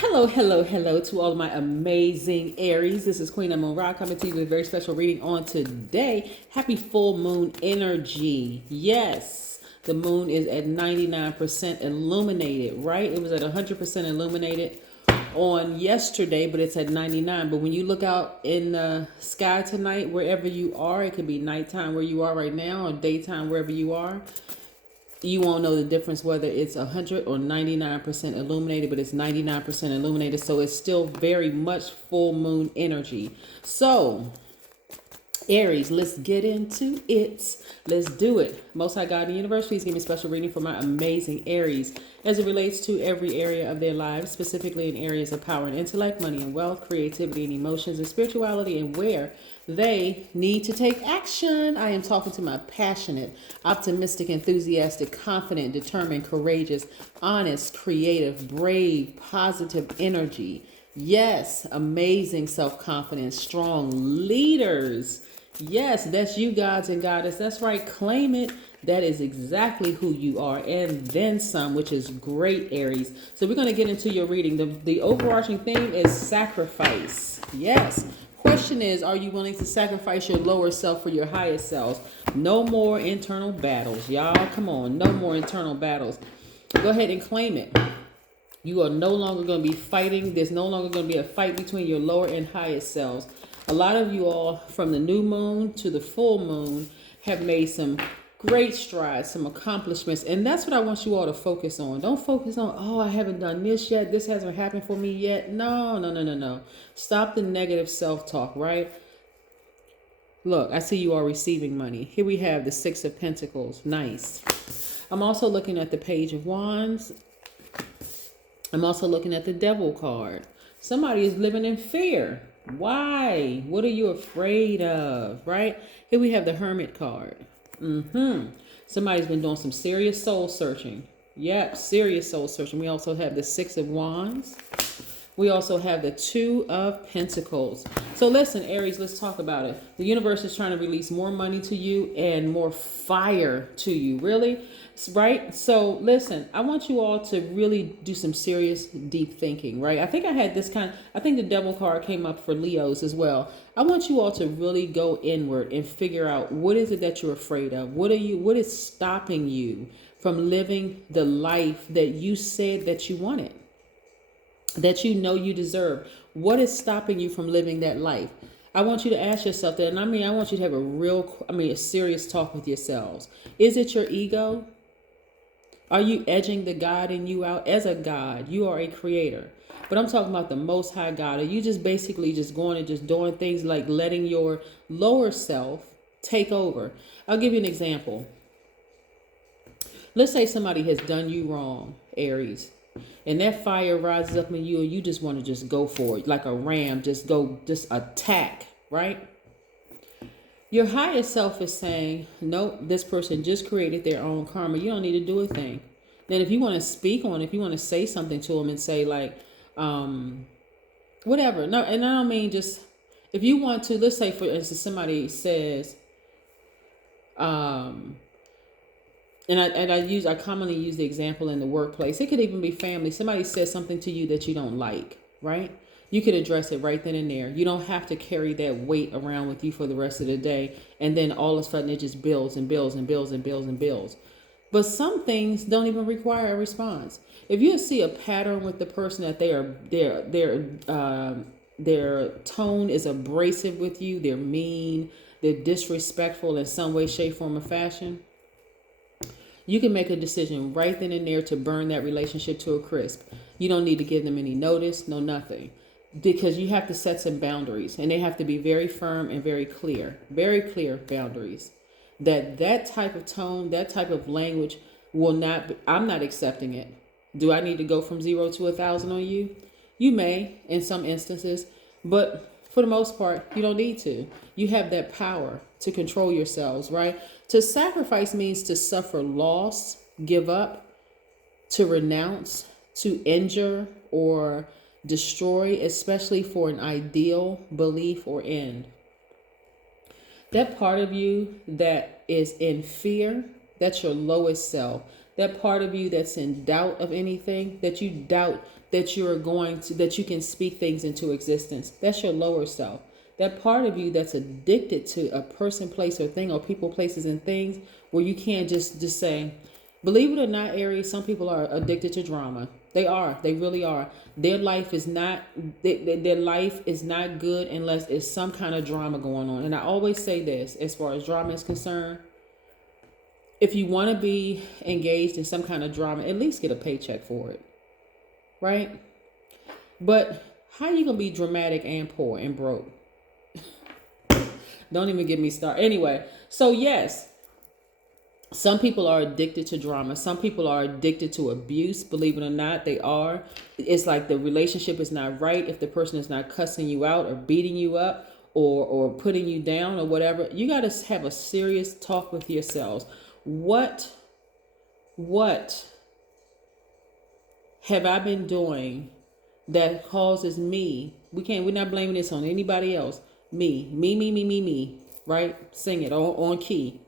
Hello to all of my amazing Aries. This is Queen Amun Ra coming to you with a very special reading on today. Happy full moon energy. Yes, the moon is at 99% illuminated, right? It was at 100% illuminated on yesterday, but it's at 99. But when you look out in the sky tonight, wherever you are, it could be nighttime where you are right now or daytime wherever you are. You won't know the difference whether it's 100 or 99% illuminated, but it's 99% illuminated. So it's still very much full moon energy. So Aries, let's get into it. Let's do it. Most High God in the universe, please give me a special reading for my amazing Aries as it relates to every area of their lives, specifically in areas of power and intellect, money and wealth, creativity and emotions and spirituality, and where they need to take action. I am talking to my passionate, optimistic, enthusiastic, confident, determined, courageous, honest, creative, brave, positive energy. Yes, amazing self-confidence, strong leaders. Yes, that's you, gods and goddess. That's right. Claim it. That is exactly who you are, and then some, which is great, Aries. So we're going to get into your reading. The overarching theme is sacrifice. Yes. Question is, are you willing to sacrifice your lower self for your higher selves? No more internal battles, y'all. Come on. No more internal battles. Go ahead and claim it. You are no longer going to be fighting. There's no longer going to be a fight between your lower and highest selves. A lot of you all, from the new moon to the full moon, have made some great strides, some accomplishments. And that's what I want you all to focus on. Don't focus on, oh, I haven't done this yet. This hasn't happened for me yet. No. Stop the negative self-talk, right? Look, I see you are receiving money. Here we have the Six of Pentacles. Nice. I'm also looking at the Page of Wands. I'm also looking at the Devil card. Somebody is living in fear. Why? What are you afraid of? Right? Here we have the Hermit card. Somebody's been doing some serious soul searching. Yep, serious soul searching. We also have the Six of Wands. We also have the Two of Pentacles. So listen, Aries, let's talk about it. The universe is trying to release more money to you and more fire to you. Really? Right? So listen, I want you all to really do some serious deep thinking, right? I think the Devil card came up for Leos as well. I want you all to really go inward and figure out, what is it that you're afraid of? What is stopping you from living the life that you said that you wanted, that you know you deserve? What is stopping you from living that life? I want you to ask yourself that. And I want you to have a serious talk with yourselves. Is it your ego? Are you edging the God in you out? As a God, you are a creator. But I'm talking about the Most High God. Are you just basically just going and just doing things like letting your lower self take over? I'll give you an example. Let's say somebody has done you wrong, Aries, and that fire rises up in you and you just want to just go for it like a ram, just attack, right? Your higher self is saying, nope, this person just created their own karma. You don't need to do a thing. Then if you want to speak on, if you want to say something to them and say like, whatever. No, and I don't mean just, if you want to, let's say for instance, somebody says, and I commonly use the example in the workplace. It could even be family. Somebody says something to you that you don't like, right? You could address it right then and there. You don't have to carry that weight around with you for the rest of the day. And then all of a sudden it just builds and builds and builds and builds and builds. But some things don't even require a response. If you see a pattern with the person that their tone is abrasive with you, they're mean, they're disrespectful in some way, shape, form, or fashion, you can make a decision right then and there to burn that relationship to a crisp. You don't need to give them any notice, no nothing. Because you have to set some boundaries, and they have to be very firm and very clear boundaries. That type of tone, that type of language I'm not accepting it. Do I need to go from 0 to 1,000 on you? You may in some instances, but for the most part, you don't need to. You have that power to control yourselves, right? To sacrifice means to suffer loss, give up, to renounce, to injure, or destroy, especially for an ideal belief or end. That part of you that is in fear, that's your lowest self. That part of you that's in doubt of anything, that you doubt that that you can speak things into existence. That's your lower self. That part of you that's addicted to a person, place, or thing, or people, places, and things, where you can't just say, believe it or not, Aries, some people are addicted to drama. They are. They really are. Their life is not. Their life is not good unless it's some kind of drama going on. And I always say this, as far as drama is concerned, if you want to be engaged in some kind of drama, at least get a paycheck for it, right? But how are you gonna be dramatic and poor and broke? Don't even get me started. Anyway, so yes, some people are addicted to drama. Some people are addicted to abuse. Believe it or not, they are. It's like the relationship is not right if the person is not cussing you out or beating you up or putting you down or whatever. You got to have a serious talk with yourselves. What have I been doing that causes me? We're not blaming this on anybody else. Me, right? Sing it on key.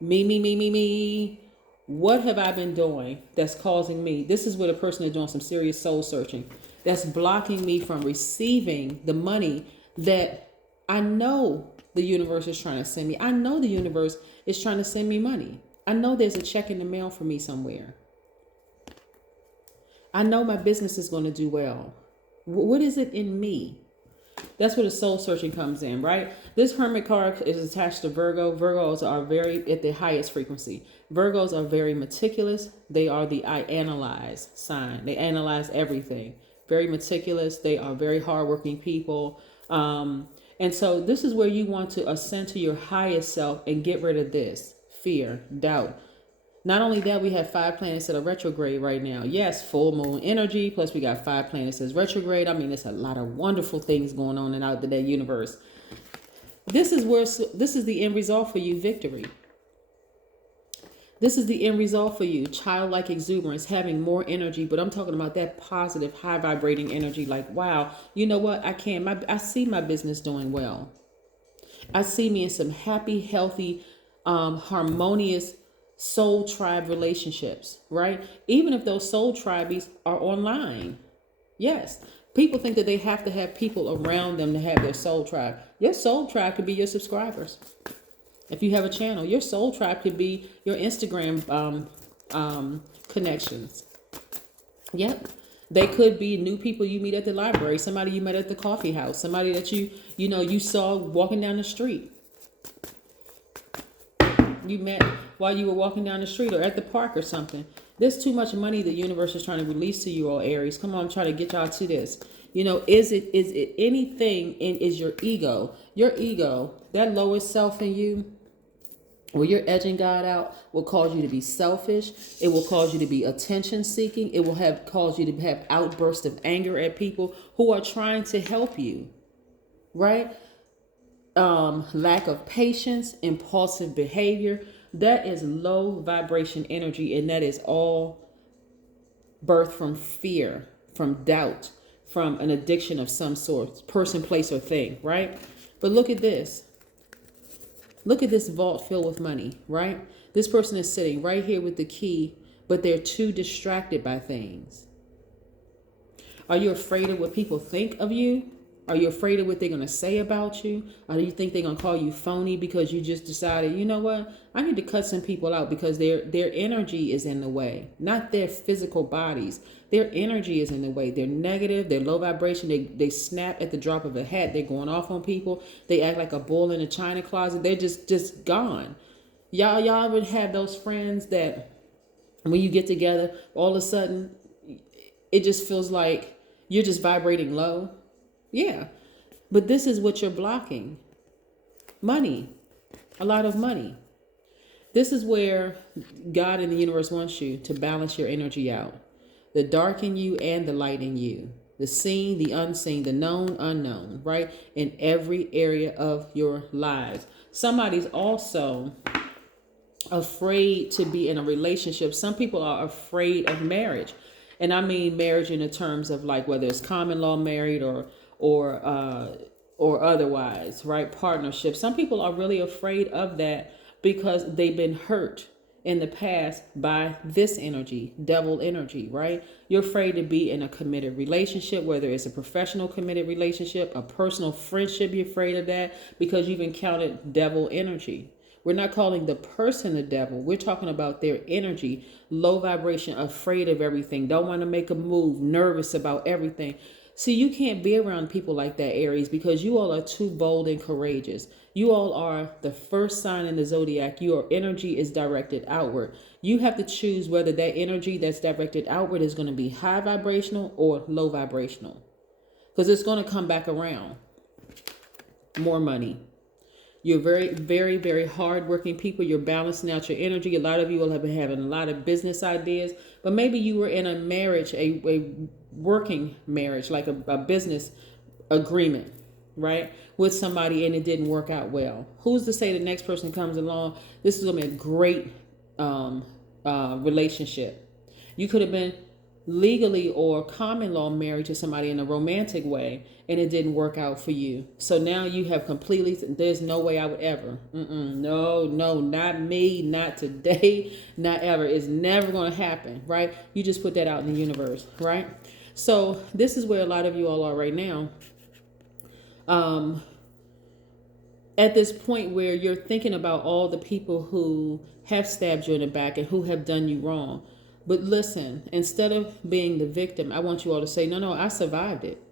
Me. What have I been doing that's causing me? This is where the person is doing some serious soul searching. That's blocking me from receiving the money that I know the universe is trying to send me. I know the universe is trying to send me money. I know there's a check in the mail for me somewhere. I know my business is going to do well. What is it in me? That's where the soul searching comes in, right? This Hermit card is attached to Virgo. Virgos are very at the highest frequency. Virgos are very meticulous. They are the I analyze sign. They analyze everything. Very meticulous. They are very hardworking people. And so this is where you want to ascend to your highest self and get rid of this fear, doubt. Not only that, we have 5 planets that are retrograde right now. Yes, full moon energy, plus we got 5 planets that's retrograde. I mean, there's a lot of wonderful things going on in out the universe. This is the end result for you, victory. This is the end result for you, childlike exuberance, having more energy. But I'm talking about that positive, high vibrating energy. Like, wow, you know what? I see my business doing well. I see me in some happy, healthy, harmonious soul tribe relationships, right? Even if those soul tribes are online. Yes. People think that they have to have people around them to have their soul tribe. Your soul tribe could be your subscribers. If you have a channel, your soul tribe could be your Instagram connections. Yep. They could be new people you meet at the library, somebody you met at the coffee house, somebody that you saw walking down the street. You met while you were walking down the street or at the park or something. There's too much money the universe is trying to release to you, all Aries. Come on, I'm trying to get y'all to this. Is it anything is your ego? Your ego, that lowest self in you, where you're edging God out, will cause you to be selfish. It will cause you to be attention seeking. It will cause you to have outbursts of anger at people who are trying to help you, right? Lack of patience, impulsive behavior. That is low vibration energy, and that is all birthed from fear, from doubt, from an addiction of some sort, person, place, or thing, right? But look at this. Look at this vault filled with money, right? This person is sitting right here with the key, but they're too distracted by things. Are you afraid of what people think of you? Are you afraid of what they're going to say about you? Or do you think they're going to call you phony because you just decided, you know what? I need to cut some people out because their energy is in the way, not their physical bodies. Their energy is in the way. They're negative. They're low vibration. They snap at the drop of a hat. They're going off on people. They act like a bull in a china closet. They're just gone. Y'all would have those friends that when you get together, all of a sudden, it just feels like you're just vibrating low. Yeah, but this is what you're blocking. Money, a lot of money. This is where God and the universe wants you to balance your energy out. The dark in you and the light in you. The seen, the unseen, the known, unknown, right? In every area of your lives. Somebody's also afraid to be in a relationship. Some people are afraid of marriage. And I mean marriage in the terms of like whether it's common law married or otherwise, right? Partnership. Some people are really afraid of that because they've been hurt in the past by this energy, devil energy, right? You're afraid to be in a committed relationship, whether it's a professional committed relationship, a personal friendship, you're afraid of that because you've encountered devil energy. We're not calling the person the devil. We're talking about their energy, low vibration, afraid of everything, don't want to make a move, nervous about everything. See, you can't be around people like that, Aries, because you all are too bold and courageous. You all are the first sign in the zodiac. Your energy is directed outward. You have to choose whether that energy that's directed outward is going to be high vibrational or low vibrational, because it's going to come back around. More money. You're very, very, very hardworking people. You're balancing out your energy. A lot of you will have been having a lot of business ideas, but maybe you were in a marriage, a working marriage, like a business agreement, right, with somebody, and it didn't work out well. Who's to say the next person comes along? This is going to be a great relationship. You could have been legally or common law married to somebody in a romantic way, and it didn't work out for you. So now you have completely, there's no way I would ever, no, not me, not today, not ever. It's never going to happen, right? You just put that out in the universe, right? So this is where a lot of you all are right now. At this point where you're thinking about all the people who have stabbed you in the back and who have done you wrong. But listen, instead of being the victim, I want you all to say, no, I survived it.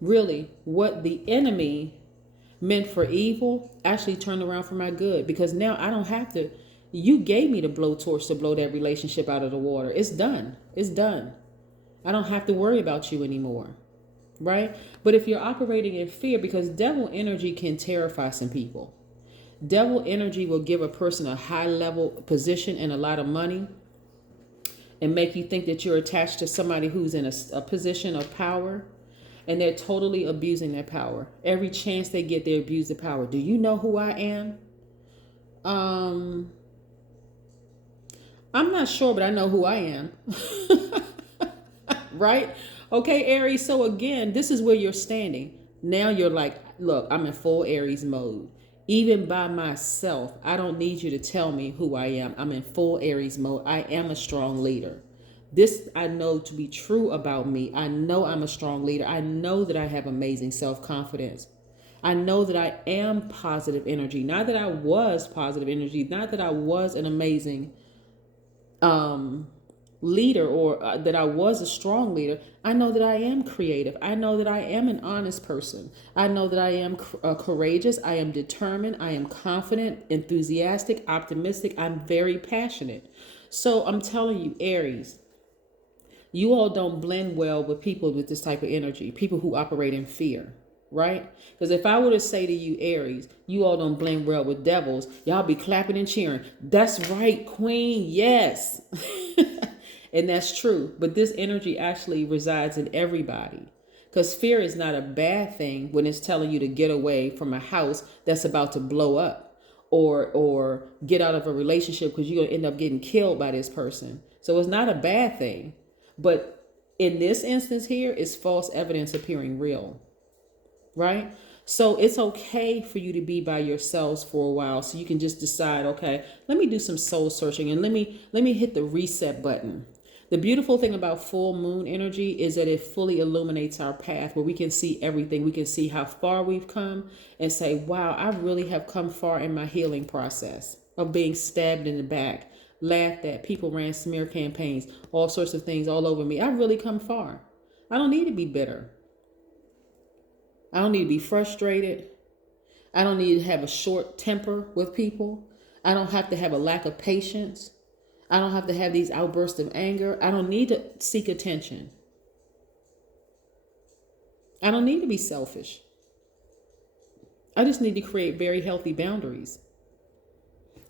Really, what the enemy meant for evil actually turned around for my good, because now I don't have to. You gave me the blowtorch to blow that relationship out of the water. It's done. It's done. I don't have to worry about you anymore. Right? But if you're operating in fear, because devil energy can terrify some people. Devil energy will give a person a high level position and a lot of money, and make you think that you're attached to somebody who's in a position of power, and they're totally abusing their power. Every chance they get, they abuse the power. Do you know who I am? I'm not sure, but I know who I am. Right? Okay, Aries. So again, this is where you're standing. Now you're like, look, I'm in full Aries mode. Even by myself, I don't need you to tell me who I am. I'm in full Aries mode. I am a strong leader. This I know to be true about me. I know I'm a strong leader. I know that I have amazing self-confidence. I know that I am positive energy. Not that I was positive energy. Not that I was an amazing leader, or that I was a strong leader. I know that I am creative. I know that I am an honest person. I know that I am courageous. I am determined. I am confident, enthusiastic, optimistic. I'm very passionate. So I'm telling you, Aries, you all don't blend well with people with this type of energy, people who operate in fear, right? Because if I were to say to you, Aries, you all don't blend well with devils, y'all be clapping and cheering. That's right, Queen. Yes. And that's true. But this energy actually resides in everybody. Because fear is not a bad thing when it's telling you to get away from a house that's about to blow up, or get out of a relationship because you're going to end up getting killed by this person. So it's not a bad thing. But in this instance here, it's false evidence appearing real. Right? So it's okay for you to be by yourselves for a while, so you can just decide, okay, let me do some soul searching, and let me hit the reset button. The beautiful thing about full moon energy is that it fully illuminates our path, where we can see everything. We can see how far we've come and say, wow, I really have come far in my healing process of being stabbed in the back, laughed at, people ran smear campaigns, all sorts of things all over me. I've really come far. I don't need to be bitter. I don't need to be frustrated. I don't need to have a short temper with people. I don't have to have a lack of patience. I don't have to have these outbursts of anger. I don't need to seek attention. I don't need to be selfish. I just need to create very healthy boundaries.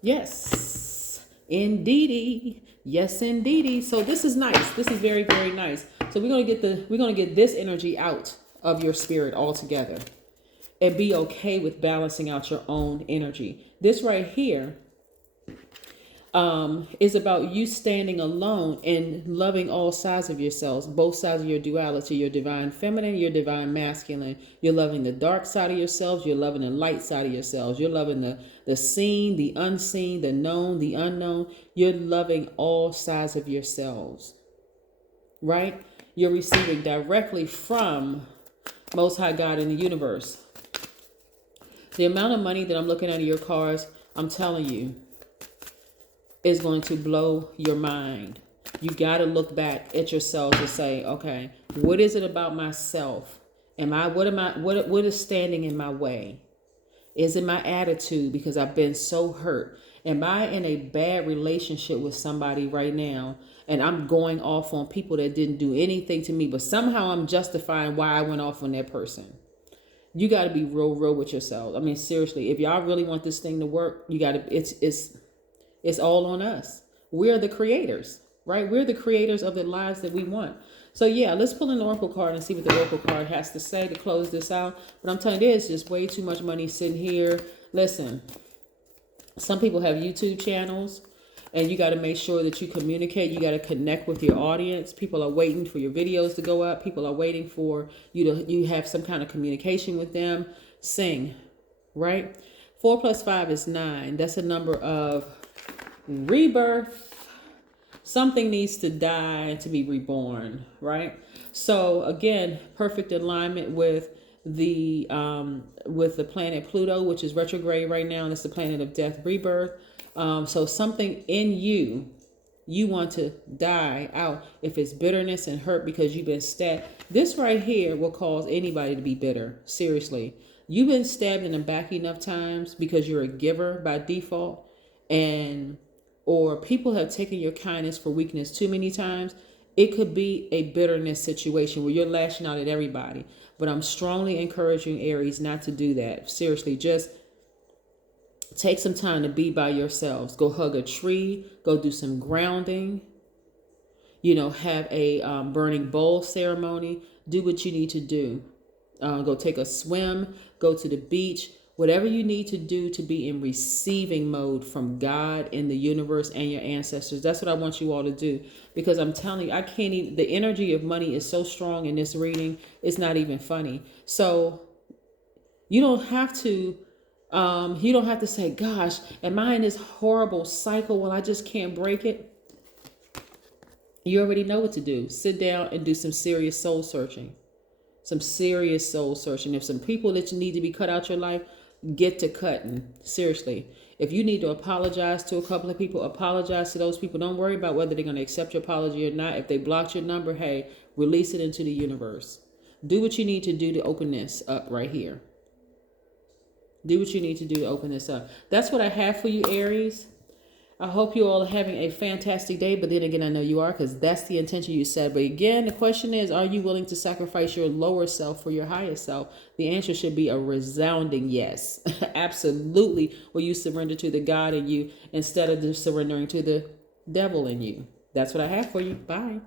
Yes, indeedy. Yes, indeedy. So this is nice. This is very, very nice. So we're gonna get this energy out of your spirit altogether, and be okay with balancing out your own energy. This right here, is about you standing alone and loving all sides of yourselves, both sides of your duality, your divine feminine, your divine masculine. You're loving the dark side of yourselves. You're loving the light side of yourselves. You're loving the seen, the unseen, the known, the unknown. You're loving all sides of yourselves, right? You're receiving directly from Most High God in the universe. The amount of money that I'm looking at in your cards, I'm telling you, is going to blow your mind. You got to look back at yourself and say, okay, what is it about myself? What is standing in my way? Is it my attitude because I've been so hurt? Am I in a bad relationship with somebody right now and I'm going off on people that didn't do anything to me, but somehow I'm justifying why I went off on that person? You got to be real with yourself. I mean, seriously, if y'all really want this thing to work, you got to, it's all on us. We're the creators, right? We're the creators of the lives that we want. So yeah, let's pull an oracle card and see what the oracle card has to say to close this out. But I'm telling you, there's just way too much money sitting here. Listen, some people have YouTube channels and you got to make sure that you communicate. You got to connect with your audience. People are waiting for your videos to go up. People are waiting for you have some kind of communication with them. Sing, right? 4 + 5 is 9. That's a number of rebirth. Something needs to die to be reborn, right? So again, perfect alignment with the planet Pluto, which is retrograde right now, and it's the planet of death, rebirth. So something in you want to die out. If it's bitterness and hurt because you've been stabbed, this right here will cause anybody to be bitter. Seriously, you've been stabbed in the back enough times because you're a giver by default, or people have taken your kindness for weakness too many times. It could be a bitterness situation where you're lashing out at everybody. But I'm strongly encouraging Aries not to do that. Seriously, just take some time to be by yourselves. Go hug a tree. Go do some grounding. Have a burning bowl ceremony. Do what you need to do. Go take a swim. Go to the beach. Whatever you need to do to be in receiving mode from God and the universe and your ancestors. That's what I want you all to do. Because I'm telling you, I can't even, the energy of money is so strong in this reading. It's not even funny. So you don't have to say, gosh, am I in this horrible cycle? Well, I just can't break it. You already know what to do. Sit down and do some serious soul searching. Some serious soul searching. If some people that you need to be cut out your life, get to cutting. Seriously. If you need to apologize to a couple of people, apologize to those people. Don't worry about whether they're going to accept your apology or not. If they blocked your number, hey, release it into the universe. Do what you need to do to open this up right here. Do what you need to do to open this up. That's what I have for you, Aries. I hope you all are having a fantastic day. But then again, I know you are, because that's the intention you said. But again, the question is, are you willing to sacrifice your lower self for your higher self? The answer should be a resounding yes. Absolutely. Will you surrender to the God in you instead of just surrendering to the devil in you? That's what I have for you. Bye.